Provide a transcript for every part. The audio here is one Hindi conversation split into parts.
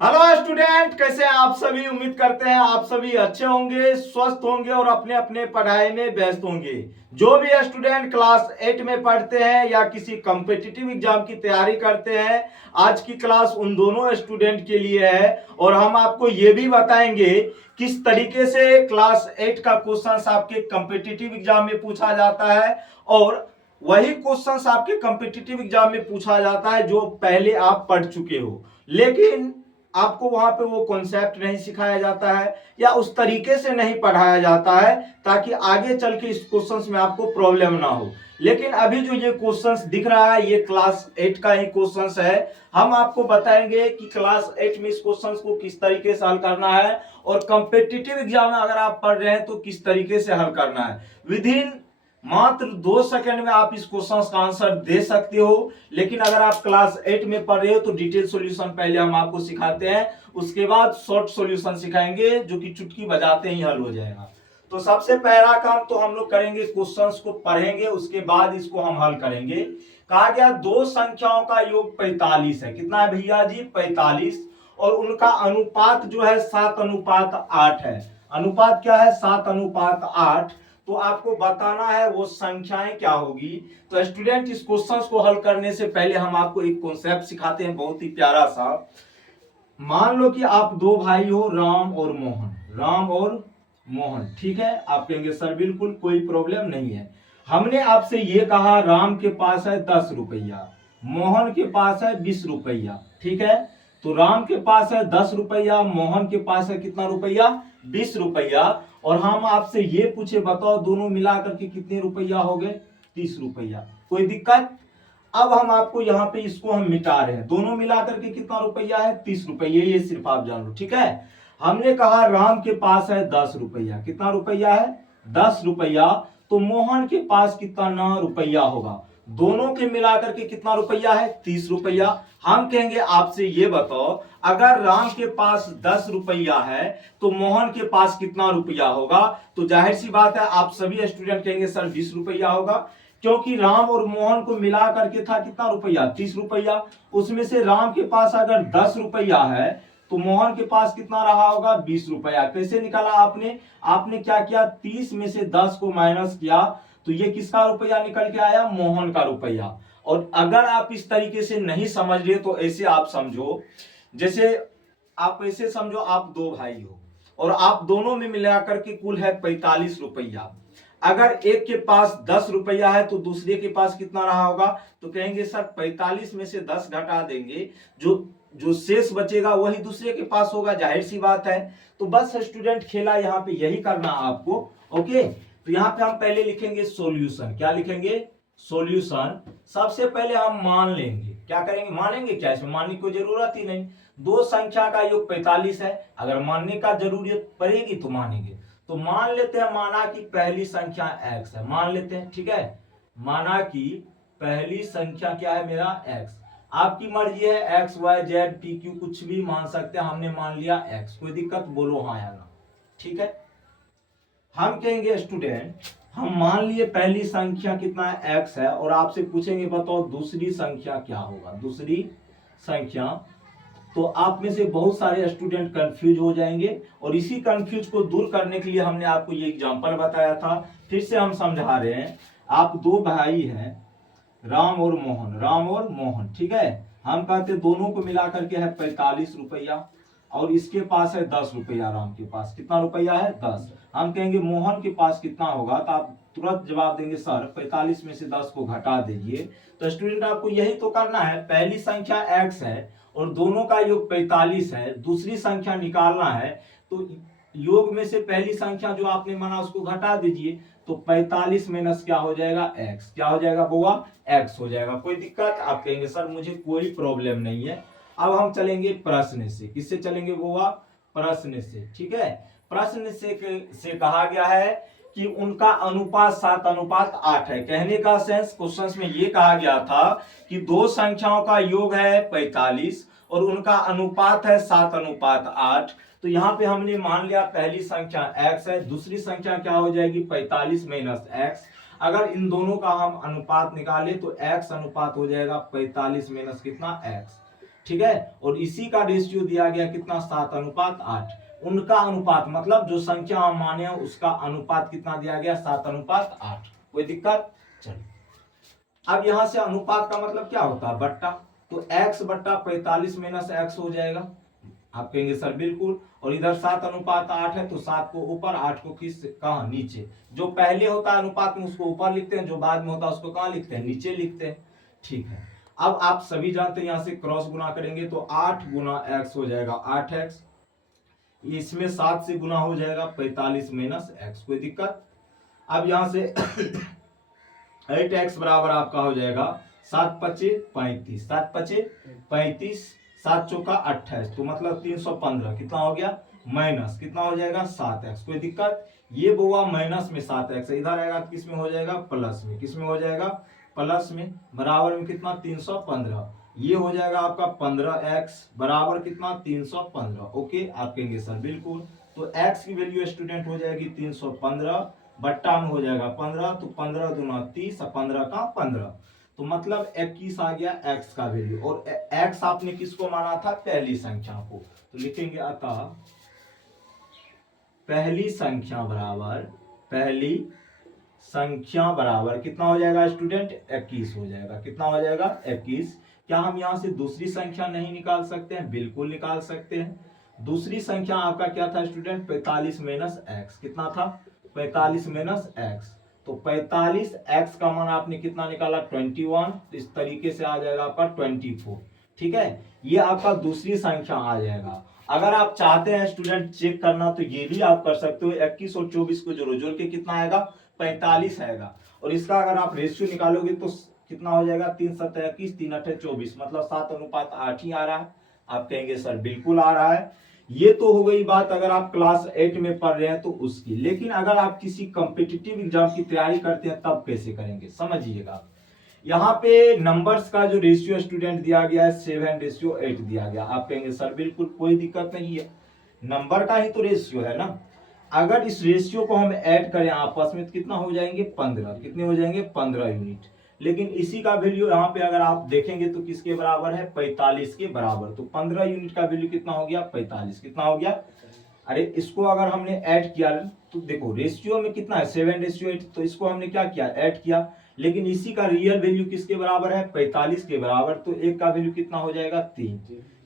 हेलो स्टूडेंट, कैसे हैं आप सभी। उम्मीद करते हैं आप सभी अच्छे होंगे, स्वस्थ होंगे और अपने अपने पढ़ाई में व्यस्त होंगे। जो भी स्टूडेंट क्लास 8 में पढ़ते हैं या किसी कॉम्पिटिटिव एग्जाम की तैयारी करते हैं, आज की क्लास उन दोनों स्टूडेंट के लिए है। और हम आपको ये भी बताएंगे किस तरीके से क्लास 8 का क्वेश्चन आपके कॉम्पिटिटिव एग्जाम में पूछा जाता है और वही क्वेश्चंस आपके कॉम्पिटिटिव एग्जाम में पूछा जाता है जो पहले आप पढ़ चुके हो, लेकिन आपको वहां पे वो कॉन्सेप्ट नहीं सिखाया जाता है या उस तरीके से नहीं पढ़ाया जाता है ताकि आगे चल के इस क्वेश्चंस में आपको प्रॉब्लम ना हो। लेकिन अभी जो ये क्वेश्चंस दिख रहा है ये क्लास 8 का ही क्वेश्चंस है। हम आपको बताएंगे कि क्लास 8 में इस क्वेश्चंस को किस तरीके से हल करना है और कॉम्पिटिटिव एग्जाम में अगर आप पढ़ रहे हैं तो किस तरीके से हल करना है। विद इन मात्र 2 सेकंड में आप इस क्वेश्चन का आंसर दे सकते हो। लेकिन अगर आप क्लास 8 में पढ़ रहे हो तो डिटेल सॉल्यूशन पहले हम आपको सिखाते हैं, उसके बाद शॉर्ट सॉल्यूशन सिखाएंगे जो कि चुटकी बजाते ही हल हो जाएगा। तो सबसे पहला काम तो हम लोग करेंगे, क्वेश्चंस को पढ़ेंगे, उसके बाद इसको हम हल करेंगे। कहा गया दो संख्याओं का योग 45 है। कितना है भैया जी? 45। और उनका अनुपात जो है 7:8 है। अनुपात क्या है? 7:8। तो आपको बताना है वो संख्याएं क्या होगी। तो स्टूडेंट, इस क्वेश्चंस को हल करने से पहले हम आपको एक कॉन्सेप्ट सिखाते हैं बहुत ही प्यारा सा। मान लो कि आप दो भाई हो, राम और मोहन। राम और मोहन, ठीक है। आप कहेंगे सर बिल्कुल कोई प्रॉब्लम नहीं है। हमने आपसे ये कहा राम के पास है 10 रुपया, मोहन के पास है 20 रुपया, ठीक है। तो राम के पास है 10 रुपया, मोहन के पास है कितना रुपया? 20 रुपया। और हम आपसे ये पूछे बताओ दोनों मिलाकर के कितने रुपया हो गए? 30 रुपया। कोई दिक्कत? अब हम आपको यहाँ पे इसको हम मिटा रहे हैं, दोनों मिलाकर के कितना रुपया है? 30 रुपये। ये सिर्फ आप जान लो, ठीक है। हमने कहा राम के पास है 10 रुपया। कितना रुपया है? 10 रुपया। तो मोहन के पास कितना रुपया होगा? दोनों के मिलाकर के कितना रुपया है? 30 रुपया। हम कहेंगे आपसे ये बताओ, अगर राम के पास 10 रुपया है तो मोहन के पास कितना रुपया होगा? तो जाहिर सी बात है आप सभी स्टूडेंट कहेंगे सर 20 रुपया होगा, क्योंकि राम और मोहन को मिला करके था कितना रुपया? 30 रुपया। उसमें से राम के पास अगर 10 रुपया है तो मोहन के पास कितना रहा होगा? 20 रुपया। कैसे निकाला आपने? आपने क्या किया? 30 में से 10 को माइनस किया तो ये किसका रुपया निकल के आया? मोहन का रुपया। और अगर आप इस तरीके से नहीं समझ रहे तो ऐसे आप समझो, जैसे आप ऐसे समझो आप दो भाई हो और आप दोनों में मिलाकर के कुल है 45 रुपया। अगर एक के पास 10 रुपया है तो दूसरे के पास कितना रहा होगा? तो कहेंगे सर 45 में से 10 घटा देंगे, जो जो शेष बचेगा वही दूसरे के पास होगा, जाहिर सी बात है। तो बस स्टूडेंट, खेला यहाँ पे यही करना आपको। ओके, तो यहाँ पे हम पहले लिखेंगे सॉल्यूशन। क्या लिखेंगे? सॉल्यूशन। सबसे पहले हम मान लेंगे। क्या करेंगे? मानेंगे क्या? इसमें मानने की कोई जरूरत ही नहीं। दो संख्या का योग 45 है, अगर मानने का जरूरत पड़ेगी तो मानेंगे। तो मान लेते हैं, माना कि पहली संख्या x है, मान लेते हैं, ठीक है। माना कि पहली संख्या क्या है मेरा? x। आपकी मर्जी है x y z p q कुछ भी मान सकते हैं, हमने मान लिया x। कोई दिक्कत? बोलो हाँ या ना, ठीक है। हम कहेंगे स्टूडेंट, हम मान लिए पहली संख्या कितना है? x है, और आपसे पूछेंगे बताओ दूसरी संख्या क्या होगा? दूसरी संख्या। तो आप में से बहुत सारे स्टूडेंट कंफ्यूज हो जाएंगे और इसी कंफ्यूज को दूर करने के लिए हमने आपको ये एग्जांपल बताया था। फिर से हम समझा रहे हैं। आप दो भाई हैं, राम और मोहन। राम और मोहन, ठीक है। हम कहते दोनों को मिलाकर के है 45 रुपया और इसके पास है 10 रुपया। राम के पास कितना रुपया है? 10। हम कहेंगे मोहन के पास कितना होगा? तो आप तुरंत जवाब देंगे सर 45 में से 10 को घटा दीजिए। तो स्टूडेंट, आपको यही तो करना है। पहली संख्या x है और दोनों का योग 45 है, दूसरी संख्या निकालना है। तो योग में से पहली संख्या जो आपने माना उसको घटा दीजिए। तो 45 माइनस क्या हो जाएगा? x। क्या हो जाएगा बुआ? x हो जाएगा। कोई दिक्कत? आप कहेंगे सर मुझे कोई प्रॉब्लम नहीं है। अब हम चलेंगे प्रश्न से। किससे चलेंगे बुआ? प्रश्न से, ठीक है। प्रश्न से कहा गया है कि उनका अनुपात 7:8 है। कहने का सेंस, क्वेश्चन में ये कहा गया था कि दो संख्याओं का योग है 45 और उनका अनुपात है 7:8। तो यहाँ पे हमने मान लिया पहली संख्या x है, दूसरी संख्या क्या हो जाएगी? 45 माइनस x। अगर इन दोनों का हम अनुपात निकाले तो x अनुपात हो जाएगा 45 माइनस कितना? x। ठीक है। और इसी का रेशियो दिया गया कितना, 7:8। उनका अनुपात मतलब जो संख्या हम माने उसका अनुपात कितना दिया गया, 7:8। कोई दिक्कत? चलो अब यहां से अनुपात का मतलब क्या होता है, बट्टा। तो x बट्टा 45 माइनस x हो जाएगा। आप कहेंगे सर बिल्कुल। और इधर 7:8 है तो 7 को ऊपर, 8 को किस कहां, नीचे। जो पहले होता है अनुपात में उसको ऊपर लिखते हैं, जो बाद में होता है उसको कहां लिखते हैं, नीचे लिखते हैं। ठीक है। अब आप सभी जानते हैं यहां से क्रॉस गुना करेंगे तो 8 गुना x हो जाएगा 8x। इसमें 7 से गुना हो जाएगा 45 माइनस x। कोई दिक्कत? अब यहां से 8x बराबर आपका हो जाएगा 7 पचे 35, 7 पचे 35, 7 चौका 28, तो मतलब 315 कितना हो गया, माइनस कितना हो जाएगा 7x। कोई दिक्कत? ये हुआ माइनस में 7x, इधर आएगा तो किस में हो जाएगा, प्लस में। किस में हो जाएगा, प्लस में। बराबर में कितना, 315। ये हो जाएगा आपका 15x बराबर कितना, 315। ओके, आप कहेंगे सर बिल्कुल। तो x की वैल्यू स्टूडेंट हो जाएगी 315, बट्टा में हो जाएगा 15, तो 15 दूना 30, 15 का 15, तो मतलब 21 आ गया x का वैल्यू। और x आपने किसको माना था, पहली संख्या को। तो लिखेंगे अतः पहली संख्या बराबर कितना हो जाएगा स्टूडेंट, 21 हो जाएगा। कितना हो जाएगा, 21। क्या हम यहां से दूसरी संख्या नहीं निकाल सकते हैं, बिल्कुल निकाल सकते हैं। दूसरी संख्या आपका क्या था स्टूडेंट, 45 माइनस x। कितना था, 45 माइनस x। तो 45x का मान आपने कितना निकाला, 21। इस तरीके से आ जाएगा आपका 24। ठीक है, ये आपका दूसरी संख्या आ जाएगा। अगर आप चाहते हैं स्टूडेंट चेक करना तो ये भी आप कर सकते हो। 21 और 24 को जोड़ के कितना आएगा, 45 आएगा। और इसका अगर आप रेशियो निकालोगे तो कितना हो जाएगा, 3 7 21, 3 8 24, मतलब 7:8 ही आ रहा है। आप कहेंगे सर बिल्कुल आ रहा है। ये तो हो गई बात अगर आप क्लास 8 में पढ़ रहे हैं तो उसकी। लेकिन अगर आप किसी कॉम्पिटिटिव एग्जाम की तैयारी करते हैं तब कैसे करेंगे, समझिएगा। यहाँ पे नंबर्स का जो रेशियो स्टूडेंट दिया गया है 7:8 दिया गया। आप कहेंगे सर बिल्कुल कोई दिक्कत नहीं है, नंबर का ही तो रेशियो है ना। अगर इस रेशियो को हम ऐड करें आपस में तो कितना हो जाएंगे, 15। कितने हो जाएंगे, 15 यूनिट। लेकिन इसी का वैल्यू यहाँ पे अगर आप देखेंगे तो किसके बराबर है, 45 के बराबर। तो 15 यूनिट का वैल्यू कितना हो गया, 45। कितना हो गया, अरे इसको अगर हमने ऐड किया तो देखो रेशियो में कितना है, 7:8, तो इसको हमने क्या किया, ऐड किया। लेकिन इसी का रियल वैल्यू किसके बराबर है, 45 के बराबर। तो एक का वैल्यू कितना हो जाएगा, 3।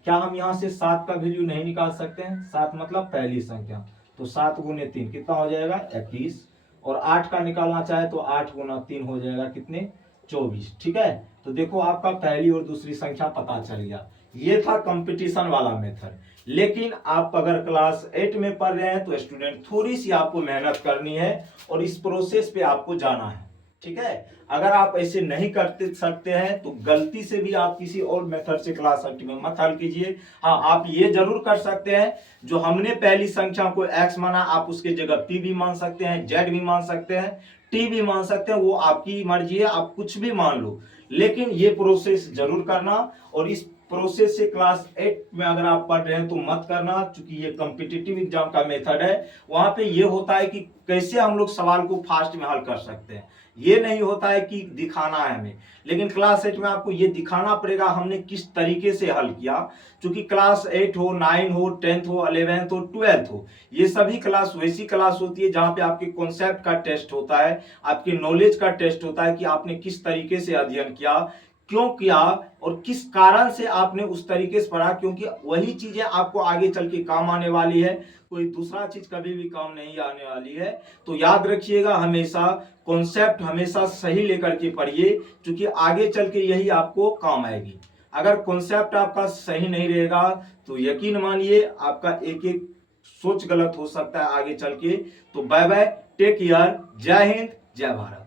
क्या हम यहाँ से 7 का वैल्यू नहीं निकाल सकते हैं, 7 मतलब पहली संख्या। तो 7 गुने 3 कितना हो जाएगा, 21। और 8 का निकालना चाहे तो 8 गुना 3 हो जाएगा कितने, 24। ठीक है, तो देखो आपका पहली और दूसरी संख्या पता चल गया। ये था कंपटीशन वाला मेथड। लेकिन आप अगर क्लास 8 में पढ़ रहे हैं तो स्टूडेंट थोड़ी सी आपको मेहनत करनी है और इस प्रोसेस पे आपको जाना है। ठीक है, अगर आप ऐसे नहीं करते सकते हैं तो गलती से भी आप किसी और मेथड से क्लास 8 में मत हल कीजिए। हाँ, आप ये जरूर कर सकते हैं, जो हमने पहली संख्या को x माना आप उसके जगह p भी मान सकते हैं, z भी मान सकते हैं, t भी मान सकते हैं, वो आपकी मर्जी है, आप कुछ भी मान लो। लेकिन ये प्रोसेस जरूर करना। और इस प्रोसेस से क्लास 8 में अगर आप पढ़ रहे हैं तो मत करना, क्योंकि ये कॉम्पिटिटिव एग्जाम का मेथड है। वहां पे ये होता है कि कैसे हम लोग सवाल को फास्ट में हल कर सकते हैं, ये नहीं होता है कि दिखाना है हमें। लेकिन क्लास 8 में आपको ये दिखाना पड़ेगा हमने किस तरीके से हल किया। क्योंकि क्लास 8 हो, 9 हो, 10th हो, 11th हो, 12th हो, ये सभी क्लास वैसी क्लास होती है जहां पे आपके कॉन्सेप्ट का टेस्ट होता है, आपके नॉलेज का टेस्ट होता है कि आपने किस तरीके से अध्ययन किया, क्यों किया और किस कारण से आपने उस तरीके से पढ़ा। क्योंकि वही चीजें आपको आगे चल के काम आने वाली है, कोई दूसरा चीज कभी भी काम नहीं आने वाली है। तो याद रखिएगा, हमेशा कॉन्सेप्ट हमेशा सही लेकर के पढ़िए, क्योंकि आगे चल के यही आपको काम आएगी। अगर कॉन्सेप्ट आपका सही नहीं रहेगा तो यकीन मानिए आपका एक एक सोच गलत हो सकता है आगे चल के। तो बाय बाय, टेक केयर, जय हिंद, जय भारत।